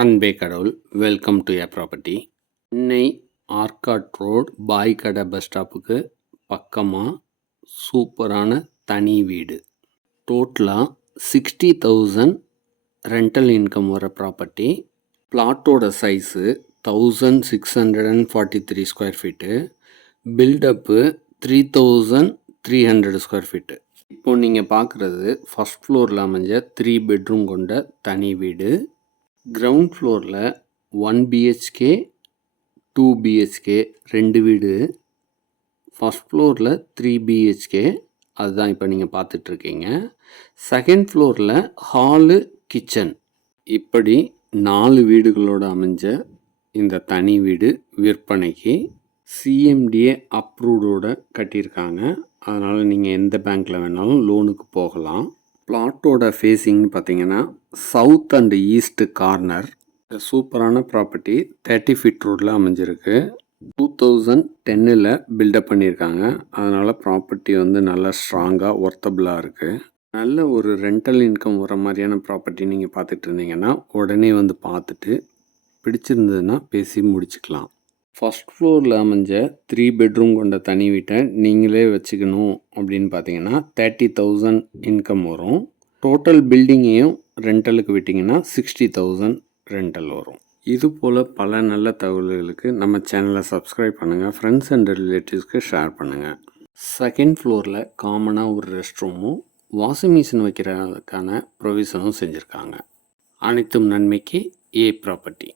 அன்பே கடவுள். Welcome to a property. Chennai Arcot road Paikadai bus ஸ்டாப்புக்கு பக்கமாக சூப்பரான தனி வீடு. டோட்டலாக 60,000 ரெண்டல் இன்கம் வர ப்ராப்பர்ட்டி. பிளாட்டோட size 1643 square feet. Buildup 3300 square feet. இப்போ நீங்கள் பார்க்குறது ஃபஸ்ட் ஃப்ளோரில் அமைஞ்ச 3 பெட்ரூம் கொண்ட தனி வீடு. கிரவுண்ட் ஃப்ளோரில் 1 பிஹெச்கே 2 பிஹெச்கே 2 வீடு. ஃபஸ்ட் ஃப்ளோரில் 3 பிஹெச்கே, அதுதான் இப்போ நீங்கள் பார்த்துட்ருக்கீங்க. செகண்ட் ஃப்ளோரில் ஹாலு, கிச்சன், இப்படி 4 வீடுகளோடு அமைஞ்ச இந்த தனி வீடு விற்பனைக்கு. சிஎம்டிஏ அப்ரூவ்டோட கட்டியிருக்காங்க. அதனால் நீங்கள் எந்த பேங்க்கில் வேணாலும் லோனுக்கு போகலாம். பிளாட்டோட ஃபேஸிங்னு பார்த்தீங்கன்னா சவுத் அண்ட் ஈஸ்ட் கார்னர். சூப்பரான ப்ராப்பர்ட்டி 30 ஃபீட் ரோடில் அமைஞ்சிருக்கு. 2010 பில்டப் பண்ணியிருக்காங்க. அதனால் ப்ராப்பர்ட்டி நல்லா ஸ்ட்ராங்காக ஒர்த்தபுளாக இருக்குது. நல்ல ஒரு ரெண்டல் இன்கம் வர மாதிரியான ப்ராப்பர்ட்டி நீங்கள் பார்த்துட்டு இருந்தீங்கன்னா உடனே பார்த்துட்டு பிடிச்சிருந்ததுன்னா பேசி முடிச்சுக்கலாம். ஃபஸ்ட் ஃப்ளோரில் அமைஞ்ச 3 பெட்ரூம் கொண்ட தனி வீட்டை நீங்களே வச்சுக்கணும் அப்படின்னு பார்த்தீங்கன்னா 30,000 இன்கம் வரும். டோட்டல் பில்டிங்கையும் ரெண்டலுக்கு விட்டிங்கன்னா 60,000 ரெண்டல் வரும். இது போல் பல நல்ல தகவல்களுக்கு நம்ம சேனலை சப்ஸ்கிரைப் பண்ணுங்கள். ஃப்ரெண்ட்ஸ் அண்ட் ரிலேட்டிவ்ஸ்க்கு ஷேர் பண்ணுங்கள். செகண்ட் ஃப்ளோரில் காமனாக ஒரு ரெஸ்ட் ரூமும் வாஷிங் மிஷின் வைக்கிறதுக்கான ப்ரொவிஷனும் செஞ்சுருக்காங்க. அனைத்தும் நன்மைக்கு ஏ ப்ராப்பர்ட்டி.